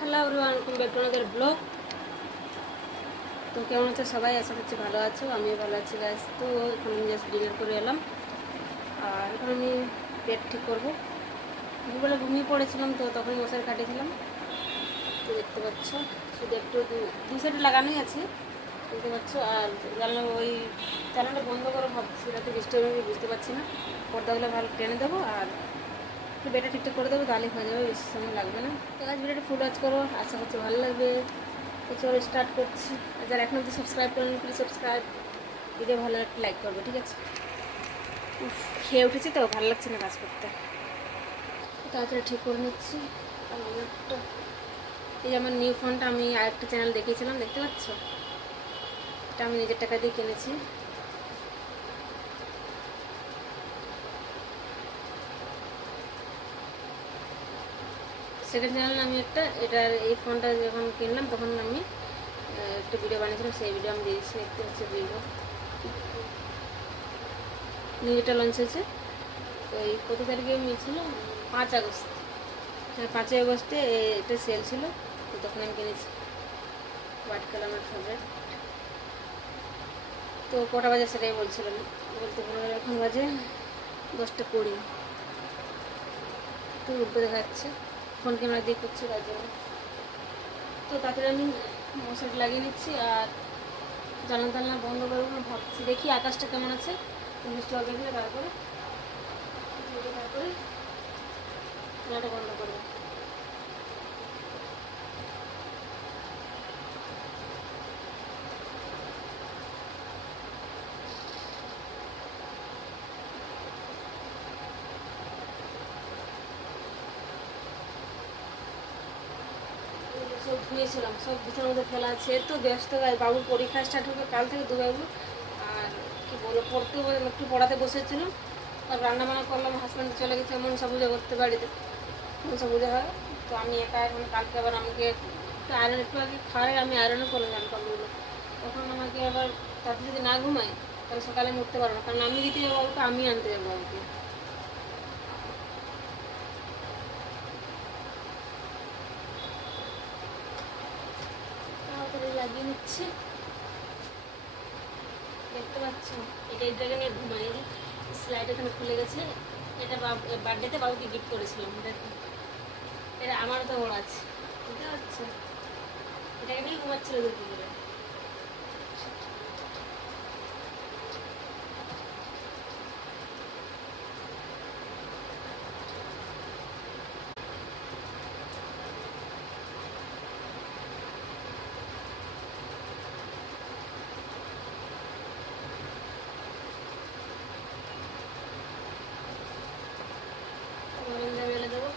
Hello everyone, welcome back to another blog. তো কেমন আছো সবাই? আশা করছি ভালো আছো, আমিও ভালো আছি গাইস। তো এখন আমি জাস্ট ডিনার করে এলাম, আর এখন আমি পেট ঠিক করবো। দুপুরবেলা ঘুমিয়ে পড়েছিলাম, তো তখন মশারি কাটিয়েছিলাম। তো দেখতে পাচ্ছ শুধু একটু দুই সাইডে লাগানোই আছে, দেখতে পাচ্ছ। আর জানালা বন্ধ করো ভাবছি, রাতে বৃষ্টি হবে বুঝতে পারছি না। পর্দাগুলো ভালো টেনে দেবো আর একটু বেটা ঠিকঠাক করে দেবো, তাহলে হয়ে যাবে, বেশি সময় লাগবে না। তো গাছ ভিডিওটা ফুল ওয়াচ করো, আশা করছি ভালো লাগবে। তো চলো স্টার্ট করছি। আর যারা এখন অব্দি সাবস্ক্রাইব করেন প্লিজ সাবস্ক্রাইব, ভিডিও ভালো একটা লাইক করবে, ঠিক আছে? খেয়ে উঠেছি তো ভালো লাগছে না কাজ করতে, তাড়াতাড়ি ঠিক করে নিচ্ছি। আর একটা এই যে আমার নিউ ফোনটা, আমি আরেকটা চ্যানেল দেখিয়েছিলাম, দেখতে পাচ্ছ? এটা আমি নিজের টাকা দিয়ে কিনেছি। সেকেন্ড চ্যানেল আমি এই ফোনটা যখন কিনলাম তখন আমি একটা ভিডিও বানিয়েছিলাম, সেই ভিডিও আমি দিয়েছি। দেখতে হচ্ছে ভিডিও নিউজটা লঞ্চ হয়েছে ওই কত তারিখে ছিল, 5 আগস্ট। হ্যাঁ, 5 আগস্টে এটা সেল ছিল, তো তখন আমি কিনেছি। হোয়াইট কালার আমার ফেভারিট। তো কটা বাজে সেটাই বলছিলাম, বলতে পারবো না। এখন বাজে 10টা 20। একটু উল্টো দেখা যাচ্ছে, ফোন ক্যামেরা দিয়ে করছে তার জন্য। তো তারপরে আমি মশারি লাগিয়ে নিচ্ছি আর জানলা বন্ধ করবো ভাবছি। দেখি আকাশটা কেমন আছে, বৃষ্টি হবে কিনা, তারপরে জানলাটা বন্ধ করবো। সব ধুয়েছিলাম, সব বিছানার মধ্যে ফেলা আছে। তো ব্যস্ত গায়ে, বাবুর পরীক্ষা স্টার্ট হবে কাল থেকে, দুবাবু। আর কি বলবো, একটু পড়াতে বসেছিলাম, তারপর রান্নাবান্না করলাম। হাজব্যান্ড চলে গেছে মনসা পূজা করতে বাড়িতে, মনসা পূজা হয়। তো আমি একা এখন, কালকে আবার আমাকে একটু আয়রন, একটু আগে খাওয়ার আমি আয়রনও করলাম জামা কাপড়গুলো। তখন আমাকে আবার তাতে যদি না ঘুমাই তাহলে সকালে আমি উঠতে পারবো না, কারণ আমি দিতে যাবো বাবুকে, আমি আনতে যাবো বাবুকে। তাড়াতাড়ি লাগিয়ে নিচ্ছি। দেখতে পাচ্ছ এটাকে নিয়ে ঘুমাই, স্লাইড এখানে খুলে গেছে। এটা বার্থডেতে বাবুকে গিফট করেছিলাম। দেখো, এটা আমারও তো বড় আছে, বুঝতে পারছো? এটাকে নিয়ে ঘুমাচ্ছিল দুপুরে। মেলে দেবো।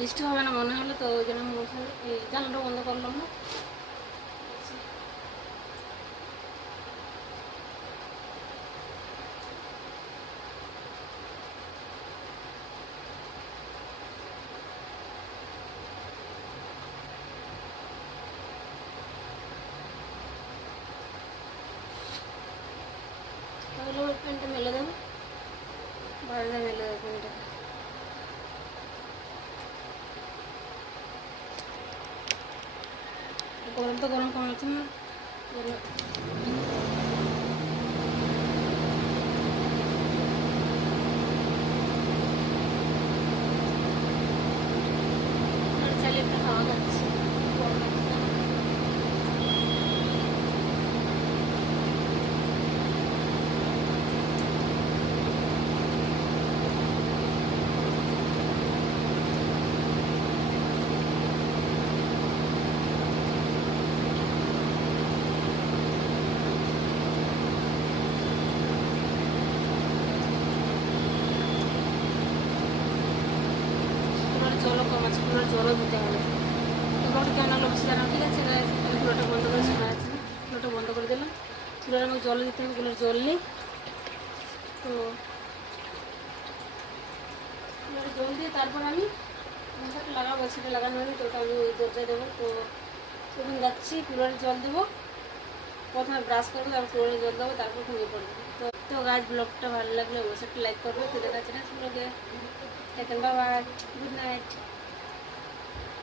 বৃষ্টি হবে না মনে হলো, তো ওই জন্য এই জানলাটা বন্ধ করলাম না। তাহলে ওই প্যান্টটা মেলে দেবো, বারান্দায় মেলে দেবো প্যান্টটা। গরম তো গরম কমাচ্ছে না। চালিয়ে একটা হাওয়া খাচ্ছে, গরম লাগছে না। জলও কম আছে, জলও দিতে হবে। দেখতে কেমন লাগলো বেশি জানাবো, ঠিক আছে গাইস। আমি চুলাটা বন্ধ করে শোনা যাচ্ছে না, চুলাটা বন্ধ করে দিলাম। চুলার আমাকে জল দিতে হবে, চুলার জল নেই তো চুলার জল দিয়ে তারপর আমি মশাটা লাগাবো। সেটা লাগানো হয়নি তো ওটা আমি ওই দরজায় দেবো। তো এখন যাচ্ছি কুলারে জল দেবো, প্রথমে ব্রাশ করবো, তারপর কুলারে জল দেবো, তারপর ঘুমিয়ে পড়বো। তো তো গাছ ব্লগটা ভালো লাগলে অবশ্যই একটা লাইক করবে। তো দেখাচ্ছে না ব্লগে। Bye bye, good night.